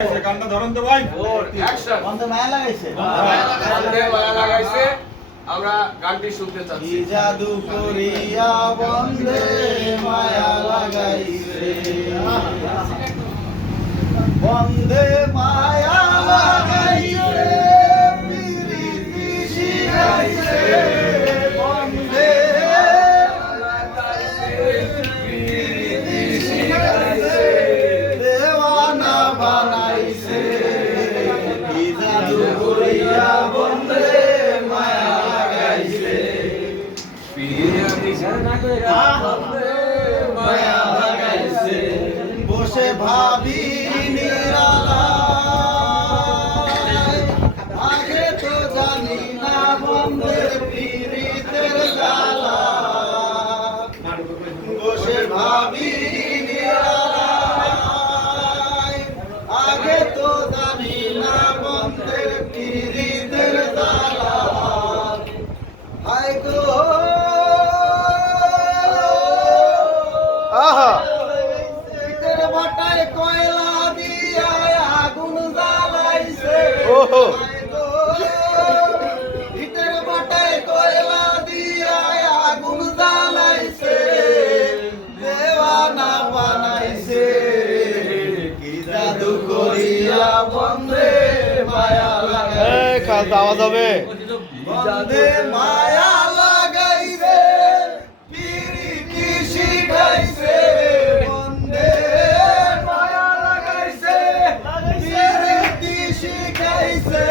গানটা ধরুন তো ভাই। বন্ধে মায়া লাগাইছে। বন্ধে মায়া লাগাইছে। আমরা গানটি শুনতে চাচ্ছি। কি জাদু করিয়া বন্ধে মায়া লাগাইছে, বন্ধে মায়া লাগাইছে, প্রীতি শিখাইছে, বন্ধে প্রীতি শিখাইছে, দেওয়ানা বানাইছে। কি জাদু করিয়া বন্ধে মায়া লাগাইছে, মায়া লাগাইছে। বসে ভাবি নিরালায়, আগে তো জানি না বন্ধের পীড়িতের জ্বালা। বসে ভাবি নিরালায়, আগে তো জানি না বন্ধের পীড়িতের জ্বালা। হায় গো ইটের বাটায় কয়লা দিয়া আগুন জ্বালাইছে। হায় গো ইটের বাটায় কয়লা দিয়া আগুন জ্বালাইছে, দেওয়ানা বানাইছে। কি জাদু করিয়া বন্ধে মায়া লাগাইছে, আওয়াজ হবে। বন্ধে মায়া লাগাইছে, প্রীতি শিখাইছে, বন্ধে মায়া লাগাইছে, প্রীতি শিখাইছে।